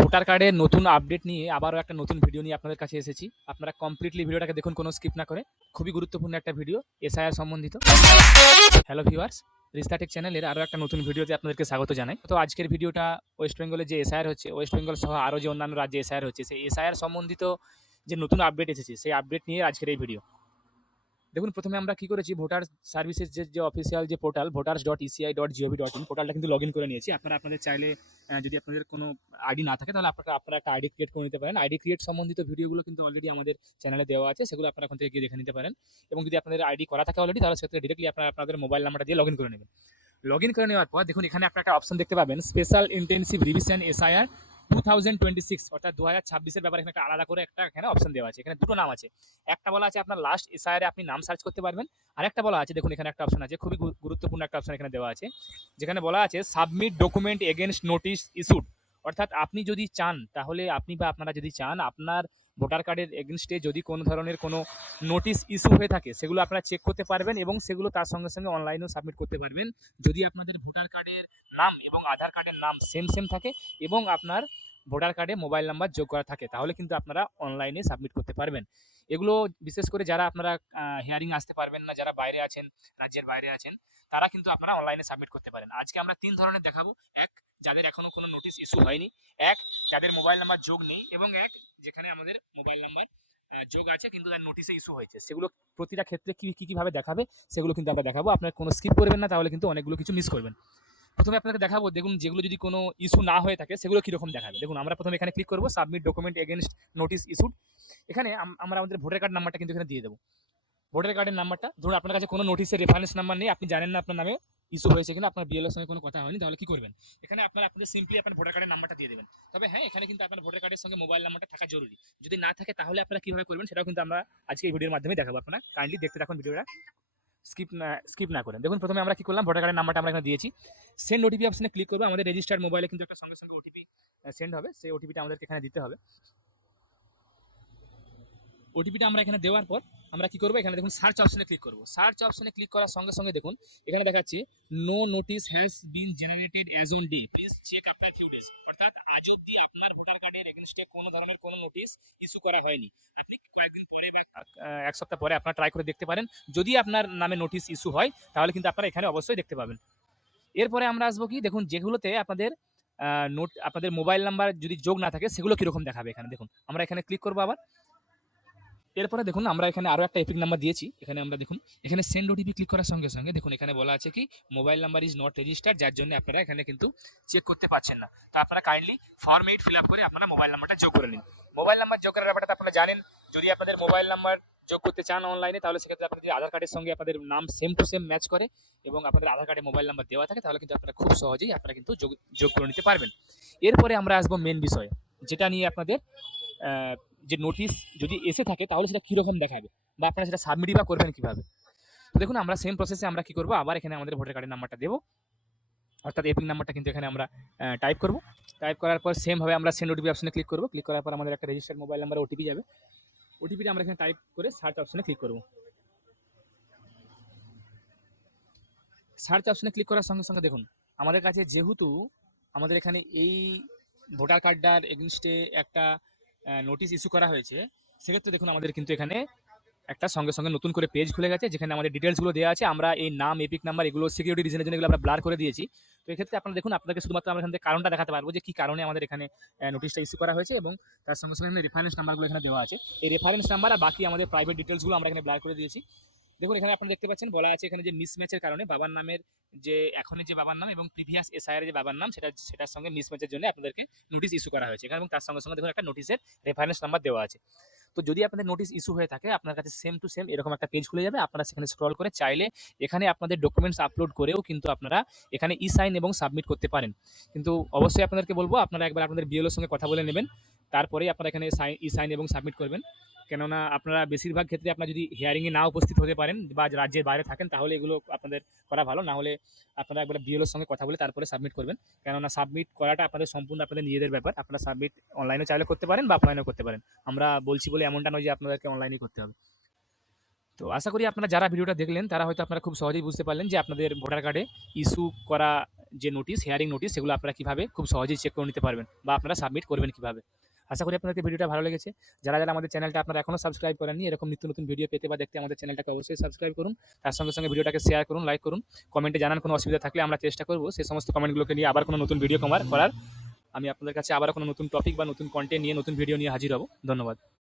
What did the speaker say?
Voter কার্ডের নতুন update নিয়ে আবারও একটা নতুন ভিডিও নিয়ে আপনাদের কাছে এসেছি। আপনারা কমপ্লিটলি ভিডিওটাকে দেখুন, কোনো স্কিপ না করে। খুবই গুরুত্বপূর্ণ একটা ভিডিও এসআইআর সম্বন্ধিত। হ্যালো ভিউয়ার্স, রিস্তাটেক চ্যানেলের আরও একটা নতুন ভিডিওতে আপনাদেরকে স্বাগত জানাই। তো আজকের ভিডিওটা ওয়েস্ট বেঙ্গলে যে এসআইআর হচ্ছে, ওয়েস্ট বেঙ্গল সহ আরও যে অন্যান্য রাজ্যে এসআইআর হচ্ছে, সেই এসআইআর সম্বন্ধিত যে নতুন আপডেট এসেছে, সেই আপডেট নিয়ে আজকের এই ভিডিও। দেখুন, প্রথমে আমরা কি করেছি, ভোটার সার্ভিসের যে অফিসিয়াল যে পোর্টাল voters.eci.gov.in পোর্টালটা কিন্তু লগ ইন করে নিয়েছি। আপনারা আপনাদের চাইলে যদি আপনাদের কোনো আইডি না থাকে তাহলে আপনারা একটা আইডি ক্রিয়েট করে নিতে পারেন। আইডি ক্রিয়েট সম্বন্ধিত ভিডিওগুলো কিন্তু অলরেডি আমাদের চ্যানেলে দেওয়া আছে, সেগুলো আপনারা ওখান থেকে গিয়ে দেখে নিতে পারেন। এবং যদি আপনাদের আইডি করা থাকে অলরেডি, তাহলে সেক্ষেত্রে ডিরেক্টলি আপনারা আপনাদের মোবাইল নাম্বারটা দিয়ে লগ ইন করে নেবেন। লগ ইন করে নেওয়ার পর দেখুন, এখানে আপনারা একটা অপশন দেখতে পাবেন, স্পেশাল ইন্টেন্সিভ রিভিশন এসআইআর 2026, অর্থাৎ 2026-এর ব্যাপারে এখানে একটা আলাদা করে একটা এখানে অপশন দেওয়া আছে। এখানে দুটো নাম আছে। একটা বলা আছে আপনার লাস্ট এসআইআরে আপনি নাম সার্চ করতে পারবেন। আরেকটা বলা আছে, দেখুন এখানে একটা অপশন আছে, খুবই গুরুত্বপূর্ণ একটা অপশন এখানে দেওয়া আছে, যেখানে বলা আছে submit document against notice issued. অর্থাৎ আপনি যদি চান, তাহলে আপনি বা আপনারা যদি চান, আপনার ভোটার কার্ডের এগেনস্টে যদি কোনো ধরনের কোনো নোটিশ ইস্যু হয়ে থাকে, সেগুলো আপনারা চেক করতে পারবেন এবং সেগুলো তার সঙ্গে সঙ্গে অনলাইনেও সাবমিট করতে পারবেন। যদি আপনাদের ভোটার কার্ডের নাম এবং আধার কার্ডের নাম সেম সেম থাকে এবং আপনার ভোটার কার্ডে মোবাইল নাম্বার যোগ করা থাকে, তাহলে কিন্তু আপনারা অনলাইনে সাবমিট করতে পারবেন। এগুলো বিশেষ করে যারা আপনারা হিয়ারিং আসতে পারবেন না, যারা বাইরে আছেন, রাজ্যের বাইরে আছেন, তারা কিন্তু আপনারা অনলাইনে সাবমিট করতে পারেন। আজকে আমরা তিন ধরনের দেখাবো। এক, যাদের এখনো কোনো নোটিশ ইস্যু হয়নি। এক, যাদের মোবাইল নাম্বার যোগ নেই। এবং এক, যেখানে আমাদের মোবাইল নাম্বার যোগ আছে কিন্তু তার নোটিশে ইস্যু হয়েছে। সেগুলো প্রতিটা ক্ষেত্রে কীভাবে দেখাবে সেগুলো কিন্তু আমরা দেখাবো। আপনার কোনো স্কিপ করবেন না, তাহলে কিন্তু অনেকগুলো কিছু মিস করবেন। প্রথমে আপনাকে দেখাবো, দেখুন যেগুলো যদি কোনো ইস্যু না হয়ে থাকে সেগুলো কীরকম দেখাবে। দেখুন, আমরা প্রথমে এখানে ক্লিক করবো submit document against notice issued. এখানে আমরা আমাদের ভোটার কার্ড নাম্বারটা কিন্তু এখানে দিয়ে দেবো। ভোটার কার্ডের নাম্বারটা, ধরুন আপনার কাছে কোনো নোটিশের রেফারেন্স নাম্বার নেই, আপনি জানেন না আপনার নামে ইস্যু হয়েছে কিনা, আপনার বিএলওর সঙ্গে কোনো কথা হয়নি, তাহলে কি করবেন, এখানে আপনাদের সিম্পলি আপনার ভোটার কার্ডের নাম্বারটা দিয়ে দেবেন। তবে হ্যাঁ, এখানে কিন্তু আপনার ভোটার কার্ডের সঙ্গে মোবাইল নাম্বারটা থাকা জরুরি। যদি না থাকে তাহলে আপনারা কীভাবে করবেন সেটাও কিন্তু আমরা আজকে এই ভিডিওর মাধ্যমে দেখাবো। আপনারা কাইন্ডলি দেখতে থাকুন ভিডিওটা, স্কিপ না করেন। দেখুন, প্রথমে আমরা কি করলাম, ভোটার কার্ডের নাম্বারটা আমরা এখানে দিয়েছি। সেন্ড ওটিপি অপশনে ক্লিক করবো। আমাদের রেজিস্টার্ড মোবাইলে কিন্তু একটা সঙ্গে সঙ্গে ওটিপি সেন্ড হবে, সেই ওটিপিটা আমাদেরকে এখানে দিতে হবে। ওটিপিটা আমরা এখানে দেওয়ার পর আমরা কি করবো, এখানে দেখুন সার্চ অপশনে ক্লিক করবো। সার্চ অপশনে ক্লিক করার সঙ্গে সঙ্গে দেখুন এখানে দেখাচ্ছি no notice has been generated as on day, please check after few days. অর্থাৎ আজ অব্দি আপনার ভোটার কার্ডের এগেনস্টে কোনো ধরনের কোনো নোটিস ইস্যু করা হয়নি। আপনি কয়েকদিন পরে বা এক সপ্তাহ পরে আপনারা ট্রাই করে দেখতে পারেন। যদি আপনার নামে নোটিস ইস্যু হয় তাহলে কিন্তু আপনারা এখানে অবশ্যই দেখতে পাবেন। এরপরে আমরা আসবো কি, দেখুন যেগুলোতে আপনাদের আপনাদের মোবাইল নাম্বার যদি যোগ না থাকে সেগুলো কীরকম দেখাবে। এখানে দেখুন আমরা এখানে ক্লিক করবো আবার। এরপরে দেখুন আমরা এখানে আরও একটা এপিক নাম্বার দিয়েছি। এখানে আমরা দেখুন এখানে সেন্ড ওটিপি ক্লিক করার সঙ্গে সঙ্গে দেখুন এখানে বলা আছে কি mobile number is not registered, যার জন্য আপনারা এখানে কিন্তু চেক করতে পারছেন না। তো আপনারা কাইন্ডলি ফর্ম 8 ফিল আপ করে আপনারা মোবাইল নাম্বারটা যোগ করে নিন। মোবাইল নাম্বার যোগ করার ব্যাপারটা আপনারা জানেন। যদি আপনাদের মোবাইল নাম্বার যোগ করতে চান অনলাইনে, তাহলে সেক্ষেত্রে আপনাদের আধার কার্ডের সঙ্গে আপনাদের নাম সেম টু সেম ম্যাচ করে এবং আপনাদের আধার কার্ডে মোবাইল নাম্বার দেওয়া থাকে, তাহলে কিন্তু আপনারা খুব সহজেই আপনারা কিন্তু যোগ করে নিতে পারবেন। এরপরে আমরা আসবো মেন বিষয়ে, যেটা নিয়ে আপনাদের যে নোটিশ যদি এসে থাকে তাহলে সেটা কীরকম দেখাবে বা আপনারা সেটা সাবমিটই বা করবেন কীভাবে। তো দেখুন আমরা সেম প্রসেসে আমরা কী করবো, আবার এখানে আমাদের ভোটার কার্ডের নাম্বারটা দেবো, অর্থাৎ এপিক নাম্বারটা কিন্তু এখানে আমরা টাইপ করবো। টাইপ করার পর সেমভাবে আমরা সেন্ড ওটিপি অপশনে ক্লিক করবো। ক্লিক করার পর আমাদের একটা রেজিস্টার্ড মোবাইল নাম্বার ওটিপি যাবে। ওটিপিটা আমরা এখানে টাইপ করে সার্চ অপশনে ক্লিক করবো। সার্চ অপশনে ক্লিক করার সঙ্গে সঙ্গে দেখুন আমাদের কাছে যেহেতু আমাদের এখানে এই ভোটার কার্ডটার এগেনস্টে একটা নোটিশ ইস্যু করা হয়েছে, সেক্ষেত্রে দেখুন আমাদের কিন্তু এখানে একটা সঙ্গে সঙ্গে নতুন করে পেজ খুলে গেছে, যেখানে আমাদের ডিটেলসগুলো দেওয়া আছে। আমরা এই নাম, এপিক নাম্বার, এগুলো সিকিউরিটি রিজনের জন্য এগুলো আমরা ব্লার করে দিয়েছি। তো এক্ষেত্রে আপনারা দেখুন, আপনাকে শুধুমাত্র আমরা এখান থেকে কারণটা দেখাতে পারবো যে কী কারণে আমাদের এখানে নোটিশটা ইস্যু করা হয়েছে, এবং তার সঙ্গে সঙ্গে রেফারেন্স নাম্বারগুলো এখানে দেওয়া আছে। এই রেফারেন্স নাম্বার আর বাকি আমাদের প্রাইভেট ডিটেলসগুলো আমরা এখানে ব্লার করে দিয়েছি। দেখুন এখানে আপনারা দেখতে পাচ্ছেন বলা আছে এখানে যে মিসম্যাচের কারণে বাবার নামের যে এখনের যে বাবার নাম এবং প্রিভিয়াস এসআইআর যে বাবার নাম সেটার সঙ্গে মিসম্যাচের জন্য আপনাদেরকে নোটিশ ইস্যু করা হয়েছে এবং তার সঙ্গে সঙ্গে দেখুন একটা নোটিশের রেফারেন্স নাম্বার দেওয়া আছে। তো যদি আপনাদের নোটিশ ইস্যু হয়ে থাকে, আপনার কাছে সেম টু সেম এরকম একটা পেজ খুলে যাবে। আপনারা সেখানে স্ক্রল করে চাইলে এখানে আপনাদের ডকুমেন্টস আপলোড করেও কিন্তু আপনারা এখানে ই সাইন এবং সাবমিট করতে পারেন। কিন্তু অবশ্যই আপনাদেরকে বলবো আপনারা একবার আপনাদের বিএলওর সঙ্গে কথা বলে নেবেন, তারপরেই আপনারা এখানে ই সাইন এবং সাবমিট করবেন। কেননা আপনারা বেশিরভাগ ক্ষেত্রে আপনারা যদি হিয়ারিংয়ে না উপস্থিত হতে পারেন বা রাজ্যের বাইরে থাকেন, তাহলে এগুলো আপনাদের করা ভালো। না হলে আপনারা একবার বিএলওর সঙ্গে কথা বলে তারপরে সাবমিট করবেন। কেননা সাবমিট করাটা আপনাদের সম্পূর্ণ আপনাদের নিজেদের ব্যাপার। আপনারা সাবমিট অনলাইনে চাইলে করতে পারেন বা অফলাইনেও করতে পারেন। আমরা বলছি বলে এমনটা নয় যে আপনাদেরকে অনলাইনেই করতে হবে। তো আশা করি আপনারা যারা ভিডিওটা দেখলেন তারা হয়তো আপনারা খুব সহজেই বুঝতে পারলেন যে আপনাদের ভোটার কার্ডে ইস্যু করা যে নোটিশ, হেয়ারিং নোটিশ, সেগুলো আপনারা কীভাবে খুব সহজেই চেক করে নিতে পারবেন বা আপনারা সাবমিট করবেন কীভাবে। আশা করি আপনাদেরকে ভিডিওটা ভালো লেগেছে। যারা আমাদের চ্যানেলটা আপনারা এখনও সাবস্ক্রাইব করেননি, এরকম নিত্য নতুন ভিডিও পেতে বা দেখতে আমাদের চ্যানেলটাকে অবশ্যই সাবস্ক্রাইব করুন। তার সঙ্গে সঙ্গে ভিডিওটাকে শেয়ার করুন, লাইক করুন, কমেন্টে জানান কোনো অসুবিধা থাকলে। আমরা চেষ্টা করব সেই সমস্ত কমেন্টগুলোকে নিয়ে আবার কোনো নতুন ভিডিও করার। আমি আপনাদের কাছে আবারও কোনো নতুন টপিক বা নতুন কন্টেন্ট নিয়ে, নতুন ভিডিও নিয়ে হাজির হব। ধন্যবাদ।